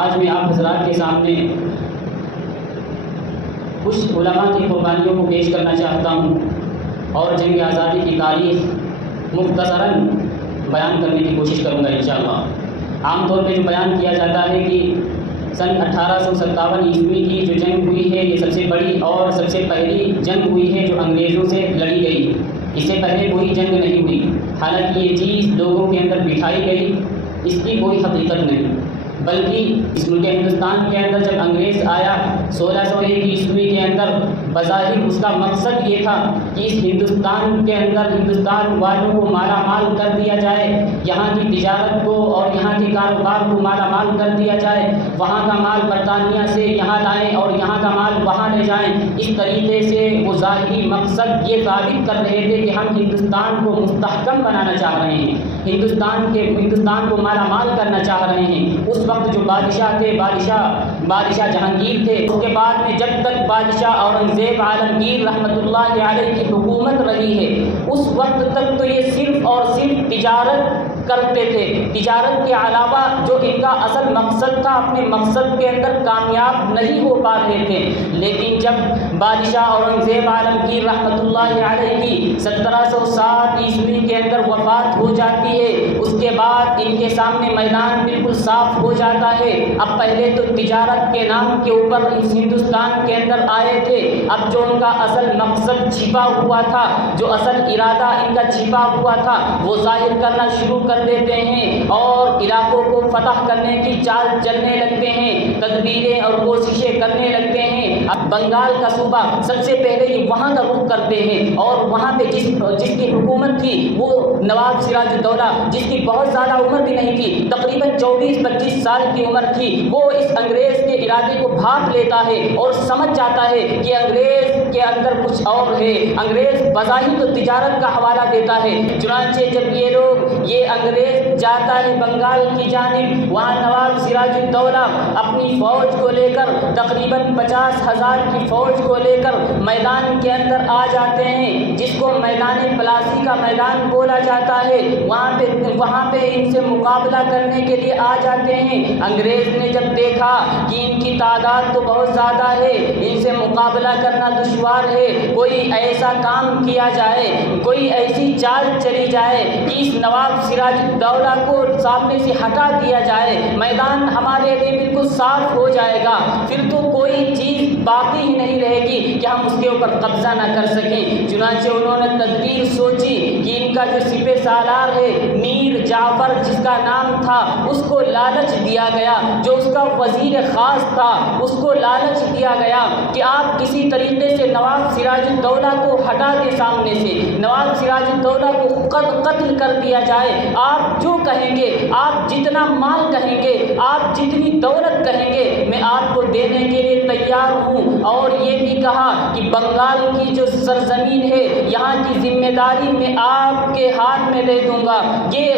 آج میں آپ حضرات کے سامنے کچھ علماء کی قربانیوں کو پیش کرنا چاہتا ہوں اور جنگ آزادی کی تاریخ مختصراً بیان کرنے کی کوشش کروں گا انشاءاللہ۔ عام طور پہ جو بیان کیا جاتا ہے کہ سن 1857 عیسوی کی جو جنگ ہوئی ہے یہ سب سے بڑی اور سب سے پہلی جنگ ہوئی ہے جو انگریزوں سے لڑی گئی، اس سے پہلے کوئی جنگ نہیں ہوئی۔ حالانکہ یہ چیز لوگوں کے اندر بٹھائی گئی، اس کی کوئی حقیقت نہیں، بلکہ اس ملک ہندوستان کے اندر جب انگریز آیا 1601 عیسوی کے اندر، بظاہر اس کا مقصد یہ تھا کہ اس ہندوستان کے اندر ہندوستان والوں کو مالا مال کر دیا جائے، یہاں کی تجارت کو اور یہاں کے کاروبار کو مالا مال کر دیا جائے، وہاں کا مال برطانیہ سے یہاں لائیں اور یہاں کا مال وہاں لے جائیں۔ اس طریقے سے وہ ظاہری مقصد یہ ثابت کر رہے تھے کہ ہم ہندوستان کو مستحکم بنانا چاہ رہے ہیں، ہندوستان کو مالا مال کرنا چاہ رہے ہیں۔ اس وقت جو بادشاہ تھے، بادشاہ جہانگیر تھے، اس کے بعد میں جب تک بادشاہ اورنگزیب عالمگیر رحمۃ اللہ علیہ کی حکومت رہی ہے، اس وقت تک تو یہ صرف اور صرف تجارت کرتے تھے۔ تجارت کے علاوہ جو ان کا اصل مقصد تھا، اپنے مقصد کے اندر کامیاب نہیں ہو پا رہے تھے۔ لیکن جب بادشاہ اورنگزیب عالمگیر رحمۃ اللہ علیہ کی 1707 عیسوی کے اندر وفات ہو جاتی ہے، اس کے بعد ان کے سامنے میدان بالکل صاف ہو جاتا ہے۔ اب پہلے تو تجارت کے نام کے اوپر اس ہندوستان کے اندر آئے تھے، اب جو ان کا اصل مقصد چھپا ہوا تھا، جو اصل ارادہ ان کا چھپا ہوا تھا، وہ ظاہر کرنا شروع کر دیتے ہیں اور علاقوں کو فتح کرنے کی چال چلنے لگتے ہیں، تدبیریں اور کوششیں کرنے لگتے ہیں۔ اب بنگال کا صوبہ سب سے پہلے یہ وہاں کا رخ کرتے ہیں اور وہاں پہ جس کی حکومت تھی وہ نواب سراج الدولہ، جس کی بہت زیادہ عمر بھی نہیں تھی، تقریباً 24-25 سال کی عمر تھی، وہ اس انگریز کے ارادے کو بھانپ لیتا ہے اور سمجھ جاتا ہے کہ انگریز کے اندر کچھ اور ہے۔ انگریز بظاہر تو تجارت کا حوالہ دیتا ہے، چنانچہ جب یہ انگریز جاتا ہے بنگال کی جانب، وہاں نواب سراج الدولہ اپنی فوج کو لے کر تقریباً 50,000 کی فوج کو لے کر میدان کے اندر آ جاتے ہیں، جس کو میدان پلاسی کا میدان بولا جاتا ہے۔ وہاں پہ ان سے مقابلہ کرنے کے لیے آ جاتے ہیں۔ انگریز نے جب دیکھا کہ ان کی تعداد تو بہت زیادہ ہے، ان سے مقابلہ کرنا دشوار ہے، کوئی ایسا کام کیا جائے، کوئی ایسی چال چلی جائے کہ اس نواب سراج الدولہ کو سامنے سے ہٹا دیا جائے، میدان ہمارے لیے بالکل صاف ہو جائے گا، پھر تو کوئی چیز باقی ہی نہیں رہے گی کہ ہم اس کے اوپر قبضہ نہ کر سکیں۔ چنانچہ انہوں نے تدبیر سوچی کہ ان کا جو سپہ سالار ہے میر جعفر جس کا نام تھا، اس کو لالچ دیا گیا، جو اس کا وزیر خاص تھا اس کو لالچ دیا گیا کہ آپ کسی طریقے سے نواب سراج الدولہ کو ہٹا دے، سامنے سے نواب سراج الدولہ کو قتل کر دیا جائے، آپ جو کہیں گے، آپ جتنا مال کہیں گے، آپ جتنی دولت کہیں گے، میں آپ کو دینے کے لیے تیار ہوں۔ اور یہ بھی کہا کہ بنگال کی جو سرزمین ہے، یہاں کی ذمہ داری میں آپ کے ہاتھ میں دے دوں گا۔ یہ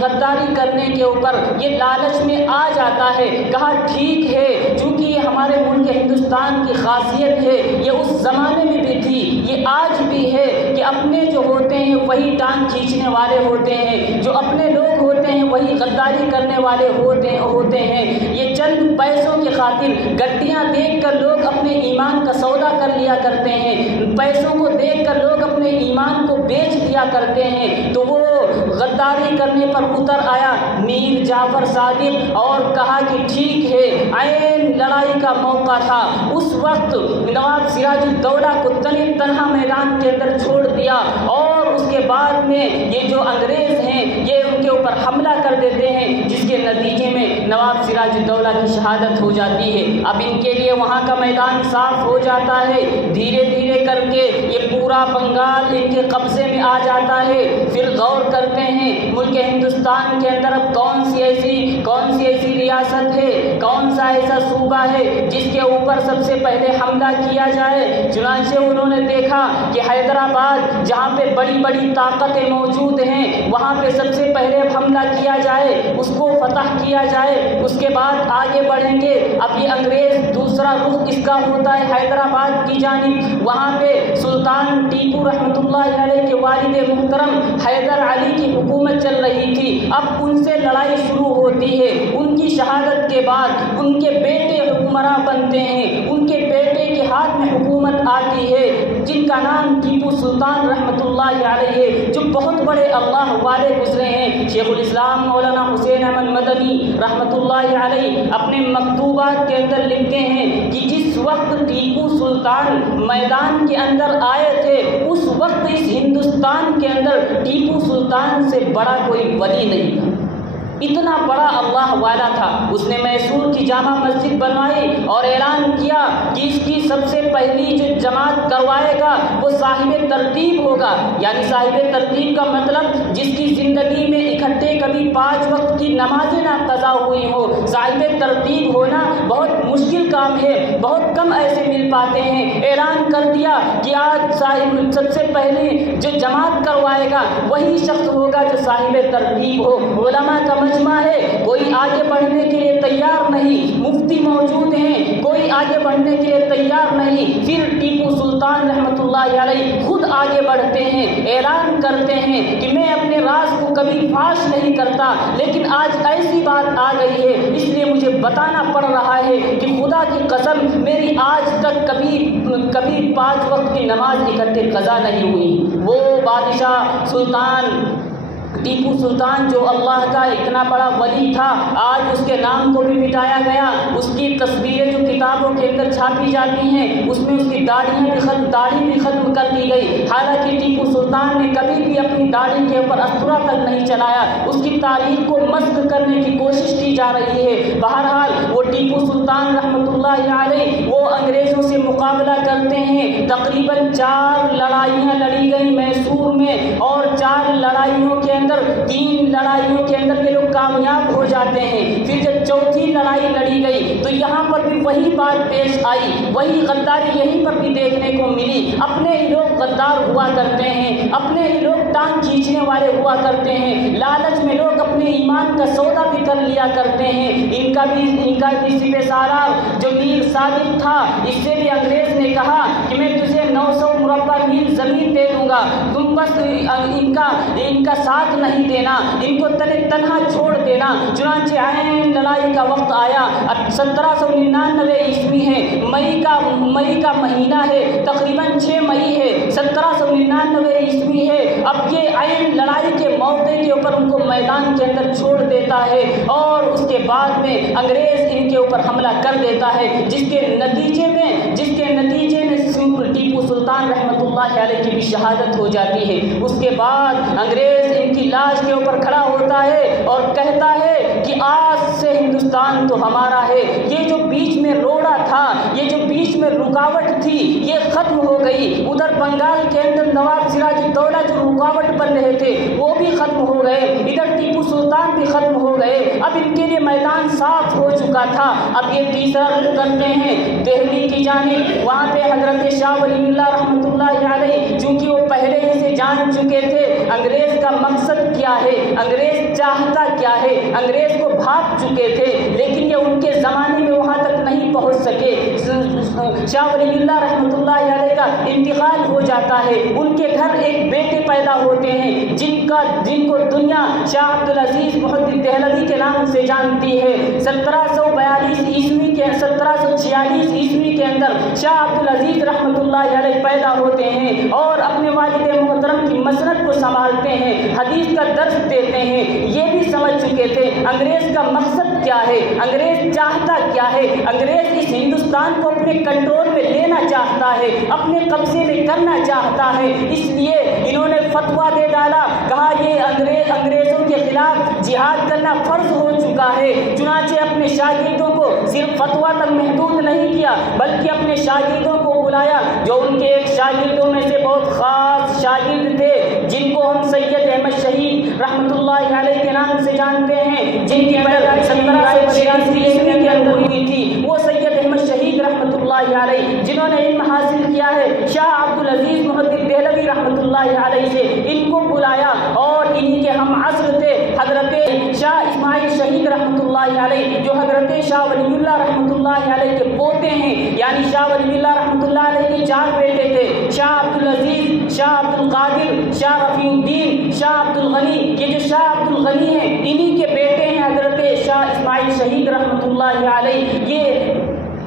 غداری کرنے کے اوپر یہ لالچ میں آ جاتا ہے۔ کہا ٹھیک ہے، چونکہ یہ ہمارے ملک ہندوستان کی خاصیت ہے، یہ اس زمانے میں بھی تھی، یہ آج بھی ہے کہ اپنے جو ہوتے ہیں وہی ٹانگ کھینچنے والے ہوتے ہیں، جو اپنے لوگ ہوتے ہیں وہی غداری کرنے والے ہوتے ہیں۔ یہ چند پیسوں کی خاطر گڈیاں دیکھ کر لوگ اپنے ایمان کا سودا کر لیا کرتے ہیں، پیسوں کو دیکھ کر لوگ اپنے ایمان کو بیچ دیا کرتے ہیں۔ تو وہ غداری کرنے پر اتر آیا میر جعفر صادق اور کہا کہ ٹھیک ہے، عین لڑائی کا موقع تھا، اس وقت نواب سراج الدولہ کو تنہا میدان کے اندر چھوڑ دیا اور اس کے بعد میں یہ جو انگریز ہیں یہ ان کے اوپر حملہ کر دیتے ہیں، جس کے نتیجے میں نواب سراج الدولہ کی شہادت ہو جاتی ہے۔ اب ان کے لیے وہاں کا میدان صاف ہو جاتا ہے، دھیرے دھیرے کر کے یہ پورا بنگال ان کے قبضے میں آ جاتا ہے۔ پھر غور کرتے ہیں ملک ہندوستان کے اندر اب کون سی ایسی ریاست ہے کون سا ایسا صوبہ ہے جس کے اوپر سب سے پہلے حملہ کیا جائے؟ چنانچہ انہوں نے دیکھا کہ حیدرآباد جہاں پہ بڑی بڑی طاقتیں موجود ہیں وہاں پہ سب سے پہلے حملہ کیا جائے، اس کو فتح کیا جائے، اس کے بعد آگے بڑھیں گے۔ اب یہ انگریز دوسرا رخ اس کا ہوتا ہے حیدرآباد کی جانب، وہاں پہ سلطان ٹیپو رحمۃ اللہ علیہ کے والد محترم حیدر علی کی حکومت چل رہی تھی۔ اب ان سے لڑائی شروع ہوتی ہے، ان کی شہادت کے بعد ان کے بیٹے حکمراں بنتے ہیں، ان کے بیٹے کے ہاتھ میں حکومت آتی ہے جن کا نام ٹیپو سلطان رحمۃ اللہ علیہ ہے، جو بہت بڑے اللہ والے گزرے ہیں۔ شیخ الاسلام مولانا حسین احمد مدنی رحمۃ اللہ علیہ اپنے مکتوبات کے اندر لکھتے ہیں کہ جس وقت ٹیپو سلطان میدان کے اندر آئے تھے اس وقت اس ہندوستان کے اندر ٹیپو سلطان سے بڑا کوئی ولی نہیں تھا، اتنا بڑا اللہ والا تھا۔ اس نے میسور کی جامع مسجد بنوائی اور اعلان کیا کہ اس کی سب سے پہلی جو جماعت کروائے گا وہ صاحب ترتیب ہوگا، یعنی صاحب ترتیب کا مطلب جس کی زندگی میں اکٹھے کبھی 5 وقت کی نمازیں نہ قضا ہوئی ہو۔ صاحب ترتیب ہونا بہت مشکل کام ہے، بہت کم ایسے مل پاتے ہیں۔ اعلان کر دیا کہ آج سب سے پہلے جو جماعت کروائے گا وہی شخص ہوگا جو صاحب ترتیب ہو۔ علماء کا مجمع ہے، کوئی آگے بڑھنے کے لیے تیار نہیں، مفتی موجود ہیں، کوئی آگے بڑھنے کے لیے تیار نہیں۔ پھر ٹیپو سلطان رحمۃ اللہ علیہ خود آگے بڑھتے ہیں، اعلان کرتے ہیں کہ میں اپنے راز کو کبھی فاش نہیں کرتا، لیکن آج ایسی بات آ گئی ہے اس لیے مجھے بتانا پڑ رہا ہے کہ خدا کی قسم میری آج تک کبھی 5 وقت کی نماز اکٹھے قضا نہیں ہوئی۔ وہ بادشاہ سلطان ٹیپو سلطان جو اللہ کا اتنا بڑا ولی تھا، آج اس کے نام کو بھی مٹایا گیا، اس کی تصویریں جو کتابوں کے اندر چھاپی جاتی ہیں اس میں اس کی داڑھی بھی ختم کر دی گئی، حالانکہ ٹیپو سلطان نے کبھی بھی اپنی داڑھی کے اوپر استورا تک نہیں چلایا، اس کی تاریخ کو مسخ کرنے کی کوشش کی جا رہی ہے۔ بہرحال وہ ٹیپو سلطان رحمۃ اللہ علیہ وہ انگریزوں سے مقابلہ کرتے ہیں، تقریباً 4 لڑائیاں لڑی گئی میسور میں، اور 4 لڑائیوں کے اندر 3 لڑائیوں کے اندر یہ لوگ کامیاب ہو جاتے ہیں۔ پھر جب چوتھی لڑائی لڑی گئی تو یہاں پر بھی وہی بات پیش آئی، وہی غداری یہیں پر بھی دیکھنے کو ملی۔ اپنے ہی لوگ غدار ہوا کرتے ہیں، اپنے ہی لوگ ٹانگ کھینچنے والے ہوا کرتے ہیں، لالچ میں لوگ اپنے ایمان کا سودا بھی کر لیا کرتے ہیں۔ ان کا بھی سپہ سالار جو میر صادق تھا، اس سے بھی انگریز نے کہا کہ میں تجھے 900 مربع میل زمین دے دوں گا، تم بس ان کا ساتھ نہیں دینا، ان کو تنہا چھوڑ دینا۔ چنانچہ عین لڑائی کا وقت آیا، 1799 عیسوی ہے، مئی کا مہینہ ہے، تقریباً 6 مئی ہے، 1799 عیسوی ہے۔ اب یہ عین لڑائی کے موقع کے اوپر ان کو میدان کے اندر چھوڑ دیتا ہے اور اس کے بعد میں انگریز ان کے اوپر حملہ کر دیتا ہے، جس کے نتیجے میں ٹیپو سلطان رحمۃ اللہ علیہ کی بھی شہادت ہو جاتی ہے۔ اس کے بعد انگریز ان کی لاش کے اوپر کھڑا ہوتا ہے اور کہتا ہے کہ آج سے ہندوستان تو ہمارا ہے، یہ جو بیچ میں روڑا تھا، یہ جو بیچ میں رکاوٹ تھی یہ ختم ہو گئی۔ ادھر بنگال کے اندر نواب سراج الدولہ جو رکاوٹ بن رہے تھے وہ بھی ختم ہو گئے، ادھر ٹیپو سلطان بھی ختم ہو گئے، اب ان کے لیے میدان صاف ہو چکا تھا۔ اب یہ تیسرا رخ کرتے ہیں دہلی کی جانب، وہاں پہ حضرت شاہ ولی اللہ رحمۃ اللہ علیہ چونکہ وہ پہلے ہی سے جان چکے تھے انگریز کا مقصد کیا ہے، انگریز چاہتا کیا ہے، انگریز کو بھاگ چکے تھے، لیکن یہ ان کے زمانے میں وہاں تک نہیں پہنچ سکے۔ شاہ ولی اللہ رحمۃ اللہ علیہ کا انتقال ہو جاتا ہے، ان کے گھر ایک بیٹے پیدا ہوتے ہیں جن کو دنیا شاہ عبدالعزیز محدث دہلوی کے نام سے جانتی ہے۔ 1746 عیسوی کے اندر شاہ عبدالعزیز رحمۃ اللہ علیہ پیدا ہوتے ہیں اور اپنے والد محترم کی مسند کو سنبھالتے ہیں، حدیث کا درس دیتے ہیں۔ یہ بھی سمجھ چکے تھے انگریز کا مقصد کیا ہے، انگریز چاہتا کیا ہے، انگریز اس ہندوستان کو اپنے کنٹرول میں لینا چاہتا ہے، اپنے قبضے میں کرنا چاہتا ہے۔ اس لیے انہوں نے فتویٰ دے ڈالا، کہا یہ انگریزوں کے خلاف جہاد کرنا فرض ہو چکا ہے۔ چنانچہ اپنے شاگردوں کو صرف فتویٰ تک محدود نہیں کیا بلکہ اپنے شاگردوں کو بلایا، جو ان کے ایک شاگردوں میں سے بہت خاص شاگرد تھے جن کو ہم سید احمد شہید رحمۃ اللہ علیہ کے نام سے جانتے ہیں، جن کی پیدائش 1786 عیسوی کے اندر علیہ، جنہوں نے علم حاصل کیا ہے، شاہ عبدالعزیز محدث دہلوی رحمۃ اللہ علیہ سے، ان کو بلایا اور انہی کے ہم عصر تھے حضرت شاہ اسماعیل شہید رحمۃ اللہ علیہ، جو حضرت شاہ ولی اللہ رحمۃ اللہ علیہ کے پوتے ہیں، یعنی شاہ ولی اللہ رحمۃ اللہ علیہ کے 4 بیٹے تھے، شاہ عبدالعزیز، شاہ عبدالقادر، شاہ رفیع الدین، شاہ عبدالغنی۔ یہ جو شاہ عبدالغنی ہیں انہی کے بیٹے ہیں حضرت شاہ اسماعیل شہید رحمۃ اللہ علیہ، یہ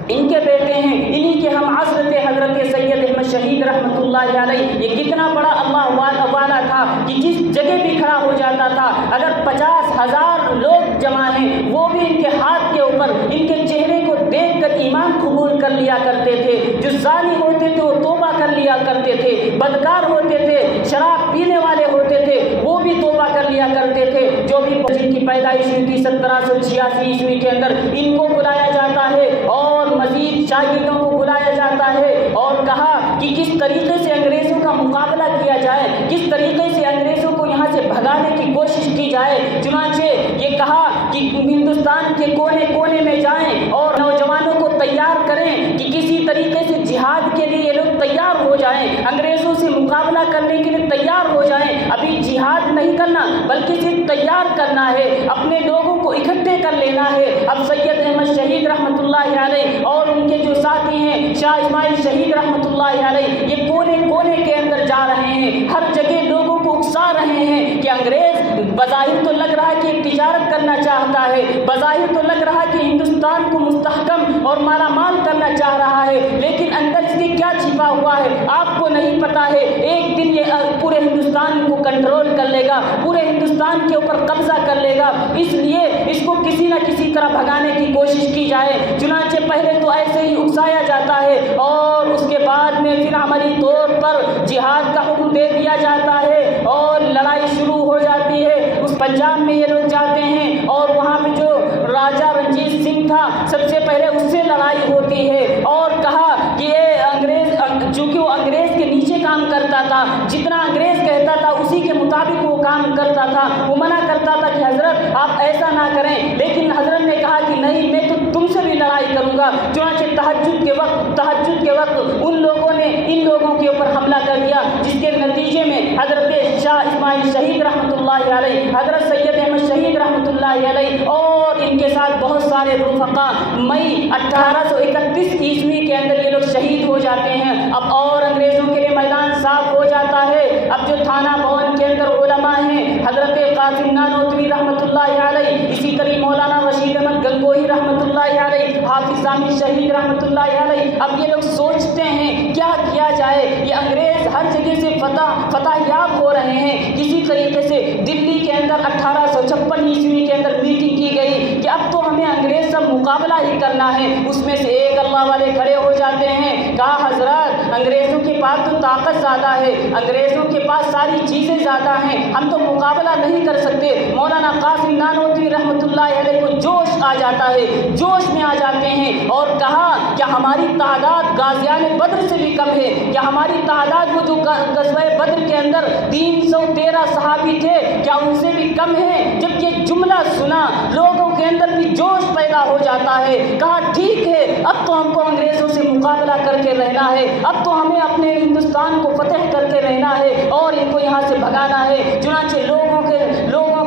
ان کے بیٹے ہیں، انہی کے ہم عصر تھے حضرت سید احمد شہید رحمۃ اللہ علیہ۔ یہ کتنا بڑا اللہ والا تھا کہ جس جگہ بھی کھڑا ہو جاتا تھا، اگر 50,000 لوگ جمع ہیں وہ بھی ان کے ہاتھ کے اوپر ان کے چہرے کو دیکھ کر ایمان قبول کر لیا کرتے تھے۔ جو زانی ہوتے تھے وہ توبہ کر لیا کرتے تھے، بدکار ہوتے تھے، شراب پینے والے ہوتے تھے وہ بھی توبہ کر لیا کرتے تھے۔ جو بھی جن کی پیدائش ہوئی تھی 1786 عیسوی کے اندر، ان کو بلایا جاتا ہے اور مزید شاگردوں کو بلایا جاتا ہے اور کہا کہ کس طریقے سے انگریزوں کا مقابلہ کیا جائے، کس طریقے سے انگریزوں کو یہاں سے بھگانے کی کوشش کی جائے۔ چنانچہ یہ کہا کہ ہندوستان کے کونے کونے میں جائیں اور نوجوانوں کو تیار کریں کہ کسی طریقے سے جہاد کے لیے یہ لوگ تیار ہو جائیں، انگریزوں سے مقابلہ کرنے کے لیے تیار ہو جائیں۔ ابھی جہاد نہیں کرنا بلکہ صرف تیار کرنا ہے، اپنے لوگوں کو اکٹھے کر لینا ہے۔ اب سید احمد شہید رحمۃ اللہ علیہ اور ان کے جو ساتھی ہیں شاہ اسماعیل شہید رحمۃ اللہ علیہ، یہ کونے کونے کے اندر جا رہے ہیں، ہر جگہ لوگوں کو اکسا رہے ہیں کہ انگریز بظاہر تو لگ رہا ہے کہ تجارت کرنا چاہتا ہے، بظاہر تو لگ رہا ہے کہ ہندوستان کو مستحکم اور مالا مال کرنا چاہ رہا ہے، لیکن اندر اس کے کیا چھپا ہوا ہے آپ کو نہیں پتا ہے۔ ایک دن یہ پورے ہندوستان کو کنٹرول کر لے گا، پورے ہندوستان کے اوپر قبضہ کر لے گا، اس لیے اس کو کسی نہ کسی طرح بھگانے کی کوشش کی جائے۔ چنانچہ پہلے تو ایسے ہی اکسایا جاتا ہے اور اس کے بعد میں پھر عملی طور پر جہاد کا حکم دے دیا جاتا ہے اور لڑائی شروع ہو جاتی ہے۔ اس پنجاب میں یہ لوگ جاتے ہیں اور وہاں پہ جو راجہ رنجیت سنگھ تھا سب سے پہلے اس سے لڑائی ہوتی ہے اور کہا کہ یہ انگریز، چونکہ وہ انگریز کے نیچے کام کرتا تھا، جتنا انگریز کہتا تھا اسی کے مطابق وہ کام کرتا تھا، وہ منع کرتا تھا کہ حضرت آپ ایسا نہ کریں، لیکن حضرت نے کہا کہ نہیں میں تو تم سے بھی لڑائی کروں گا۔ چنانچہ تہجد کے وقت ان لوگوں نے ان لوگوں کے اوپر حملہ کر دیا، جس کے نتیجے میں حضرت شاہ اسماعیل شہید رحمۃ اللہ علیہ، حضرت سید احمد شہید رحمۃ اللہ علیہ اور ان کے ساتھ بہت سارے رفقا مئی 1831 عیسوی کے اندر یہ لوگ شہید ہو جاتے ہیں۔ اب اور انگریزوں کے لیے میدان صاف ہو جاتا ہے۔ اب جو تھانہ بھون کے اندر علماء ہیں حضرت قاسم نانوتوی رحمۃ اللہ علیہ، اسی طرح مولانا رشید احمد گنگوہی رحمۃ اللہ علیہ، حافظ سامی شہید رحمۃ اللہ علیہ، اب یہ لوگ سوچتے ہیں کیا کیا جائے، یہ انگریز ہر جگہ سے فتح یاب ہو رہے ہیں۔ کسی طریقے سے دلی کے اندر 1856 عیسوی کے اندر میٹنگ کی گئی کہ اب تو ہمیں انگریز سے مقابلہ ہی کرنا ہے۔ اس میں سے ایک اللہ والے کھڑے ہو جاتے ہیں، کہا حضرات انگریزوں کے پاس تو طاقت زیادہ ہے، انگریزوں کے پاس ساری چیزیں زیادہ ہیں، ہم تو مقابلہ نہیں کر سکتے۔ مولانا قاسم نانوتوی رحمۃ اللہ علیہ کو جوش آ جاتا ہے، جوش میں آ جاتے ہیں اور کہا کیا ہماری تعداد غازیان بدر سے بھی کم ہے، کیا ہماری تعداد وہ جو غزوہ بدر کے اندر 313 صحابی تھے کیا ان سے بھی کم ہے؟ جب یہ جملہ سنا لوگوں کے اندر بھی جوش پیدا ہو جاتا ہے، کہا ٹھیک ہے اب تو ہم کو انگریزوں سے مقابلہ کر کے رہنا ہے، اب تو ہمیں اپنے ہندوستان کو فتح کر کے رہنا ہے اور ان کو یہاں سے بھگانا ہے۔ چنانچہ لوگوں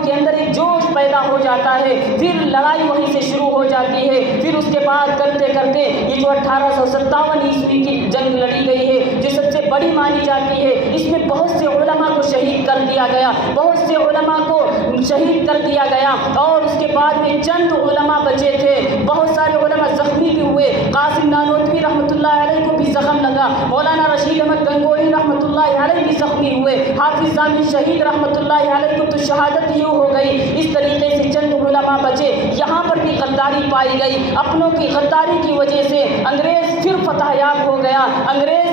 کے اندر ایک جوش پیدا ہو جاتا ہے، پھر لڑائی وہیں سے شروع ہو جاتی ہے۔ پھر اس کے بعد کرتے کرتے یہ جو 1857 عیسوی کی جنگ لڑی گئی ہے جو سب سے بڑی مانی جاتی ہے، اس میں بہت سے علماء کو شہید کر دیا گیا، بہت سے علماء کو شہید کر دیا گیا اور اس کے بعد میں چند علماء بچے تھے، بہت سارے علماء زخمی بھی ہوئے۔ قاسم نانوتوی رحمۃ اللہ علیہ کو بھی زخم لگا، مولانا رشید احمد گنگوہی رحمۃ اللہ علیہ بھی زخمی ہوئے، حافظ سامی شہید رحمۃ اللہ علیہ کو تو شہادت ہی ہو گئی۔ اس طریقے سے چند علماء بچے، یہاں پر بھی غداری پائی گئی، اپنوں کی غداری کی وجہ سے انگریز پھر فتح یاب ہو گیا، انگریز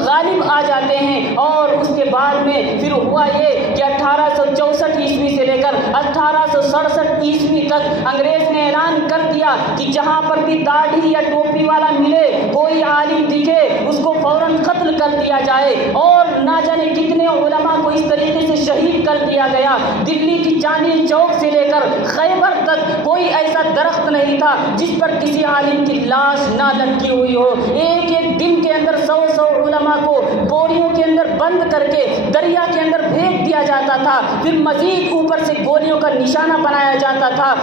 غالب آ جاتے ہیں اور اس کے بعد میں پھر ہوا یہ کہ 1864 عیسوی سے لے کر 1867 عیسوی تک انگریز نے اعلان کر دیا کہ جہاں پر بھی داڑھی یا ٹوپی والا ملے کوئی کوئی عالم دکھے اس کو فوراً قتل کر دیا جائے، اور نہ جانے کتنے علماء کو اس طریقے سے شہید کر دیا گیا۔ دلی کی چاندنی چوک سے لے کر خیبر تک کوئی ایسا درخت نہیں تھا جس پر کسی عالم کی لاش نہ لٹکی ہوئی ہو۔ ایک ایک دن کے اندر 100 علماء کو بوریوں کے اندر بند کر کے دریا کے اندر پھینک دیا جاتا تھا، پھر مزید اوپر سے گولیوں کا نشانہ بنایا جاتا تھا۔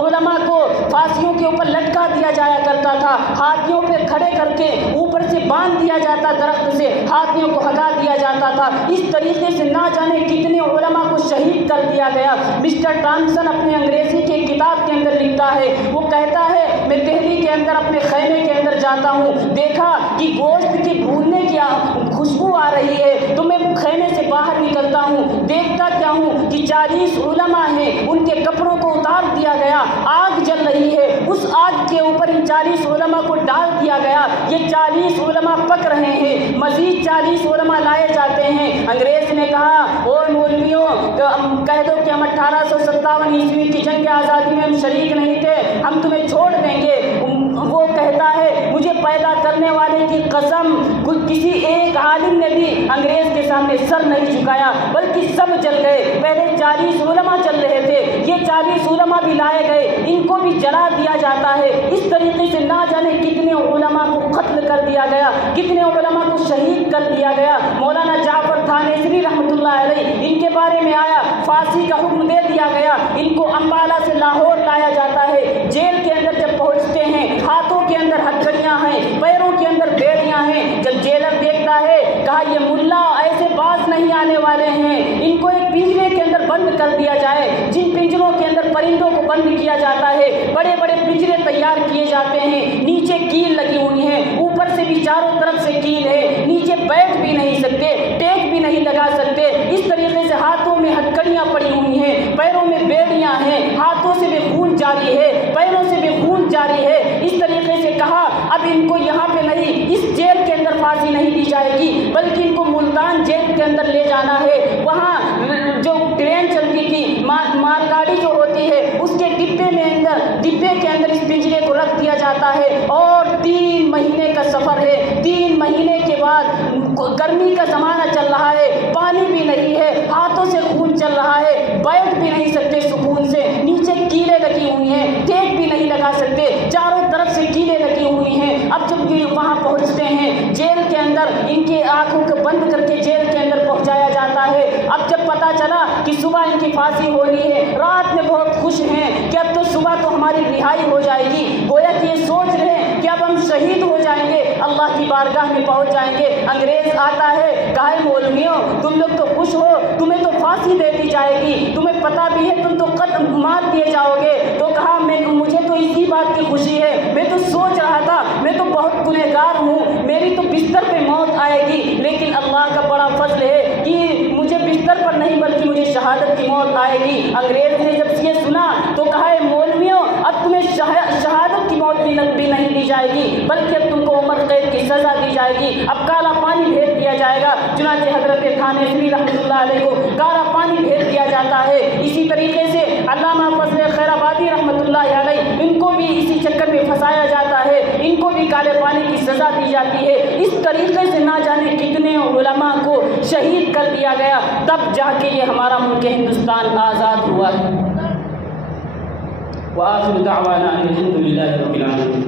علماء کو پھانسیوں کے اوپر لٹکا دیا جایا کرتا تھا، ہاتھیوں پہ کھڑے کر کے اوپر سے باندھ دیا جاتا، درخت سے ہاتھیوں کو ہٹا دیا جاتا تھا۔ اس طریقے سے نہ جانے کتنے علماء کو شہید کر دیا گیا۔ مسٹر ٹامسن اپنے انگریزی کے کتاب کے اندر لکھتا ہے، وہ کہتا ہے میں دہلی کے اندر اپنے خیمے کے اندر جاتا ہوں، دیکھا کہ گوشت کے بھوننے کی خوشبو آ رہی ہے تو میں خیمے سے باہر نکلتا ہوں، دیکھتا کیا ہوں کہ 40 علماء ہیں، ان کے کپڑوں کو اتار دیا گیا، آگ جل رہی ہے، اس آگ کے اوپر ان 40 علماء کو ڈال دیا گیا، یہ 40 علماء پک رہے ہیں، مزید 40 علماء لائے جاتے ہیں۔ انگریز نے کہا اور مولویوں کہہ دو کہ ہم 1857 عیسوی کی جنگ آزادی میں ہم شریک نہیں تھے، ہم تمہیں چھوڑ دیں گے۔ وہ کہتا ہے مجھے پیدا کرنے والے کی قسم، کسی ایک عالم نے بھی انگریز کے سامنے سر نہیں جھکایا، بلکہ سب چل گئے۔ پہلے 40 علماء چل رہے تھے، یہ 40 علماء بھی لائے گئے، ان کو بھی جلا دیا جاتا ہے۔ اس طریقے سے نہ جانے کتنے علماء کو قتل کر دیا گیا، کتنے علماء کو شہید کر دیا گیا۔ مولانا جعفر تھانیسری رحمۃ اللہ علیہ، ان کے بارے میں آیا، پھانسی کا حکم دے دیا گیا، ان کو امبالہ سے لاہور لایا جاتا ہے۔ جیل کے اندر جب پہنچتے ہیں، ہاتھوں کے اندر ہتھکڑیاں ہیں، پیروں کے اندر بیڑیاں ہیں۔ جب جیلر دیکھتا ہے، کہا یہ ملا ایسے باز نہیں آنے والے ہیں، ان کو ایک پنجرے کے اندر بند کر دیا جائے۔ جن پنجروں کے اندر پرندوں کو بند کیا جاتا ہے، بڑے بڑے پنجرے تیار کیے جاتے ہیں، نیچے کیل لگی ہوئی ہیں، اوپر سے بھی چاروں طرف سے کیل ہے، نیچے بیٹھ بھی نہیں سکتے، ٹیک بھی نہیں لگا سکتے۔ اس طریقے سے ہاتھوں میں ہتھکڑیاں پڑی ہوئی ہیں، پیروں میں بیڑیاں ہیں، ہاتھوں سے بھی خون جاری ہے، پیروں سے بھی خون جاری ہے۔ اس طریقے سے کہا اب ان کو یہاں پہ نہیں، اس جیل کے اندر پھانسی نہیں دی جائے گی، بلکہ ان کو ملتان جیل کے اندر لے جانا ہے۔ وہاں جو ٹرین چلتی تھی، مال گاڑی جو ہوتی ہے، اس کے ڈبے کے اندر اس پنجرے کو رکھ دیا جاتا ہے، اور 3 مہینے کا سفر ہے۔ 3 مہینے کے بعد گرمی کا زمانہ چل رہا ہے، پانی بھی نہیں ہے، ہاتھوں سے خون چل رہا ہے، بیٹھ بھی نہیں سکتے سکون سے، نیچے کیلیں لگی ہوئی ہیں، ٹیک بھی نہیں لگا سکتے، چاروں طرف سے کیلیں لگی ہوئی ہیں۔ اب جب یہ وہاں پہنچتے ہیں جیل کے اندر، ان کے آنکھوں کو بند کر کے جیل کے اندر پہنچایا جاتا ہے۔ اب جب پتا چلا کہ صبح ان کی پھانسی ہونی ہے، رات میں بہت خوش ہیں کہ اب تو صبح تو ہماری رہائی ہو جائے گی، گویا کہ یہ سوچ رہے ہیں کہ اب ہم شہید ہو جائیں گے، اللہ کی بارگاہ میں پہنچ جائیں گے۔ انگریز آتا ہے، کہا مولویوں تم لوگ تو خوش ہو، تمہیں تو پھانسی دے دی جائے گی، تمہیں پتا بھی ہے تم تو قتل مار دیے جاؤ گے۔ تو کہا مجھے تو اسی بات کی خوشی ہے، میں تو سوچ رہا تھا میں تو بہت گنہگار ہوں، میری تو بستر پہ موت آئے گی، لیکن اللہ کا بڑا فضل ہے کہ مجھے بستر پر نہیں بلکہ مجھے شہادت کی موت آئے گی۔ انگریز نے جب یہ سنا تو کہا مولویوں اب تمہیں شہادت کی موت بھی نہیں دی جائے گی، بلکہ اب تم کو عمر قید کی سزا دی جائے گی، اب کالا پانی بھیج دیا جائے گا۔ چنانچہ حضرت تھانیسری رحمۃ اللہ علیہ کو کالا پانی بھیج دیا جاتا ہے۔ اسی طریقے سے علامہ فضل خیر آبادی رحمۃ اللہ علیہ، ان کو بھی اسی چکر میں پھنسایا جاتا ہے، ان کو بھی کالے پانی کی سزا دی جاتی ہے۔ اس طریقے سے نہ جانے کتنے علماء کو شہید کر دیا گیا، تب جا کے یہ ہمارا ملک ہندوستان آزاد ہوا ہے۔ وآخر دعوانا ان الحمد للہ رب العالمین۔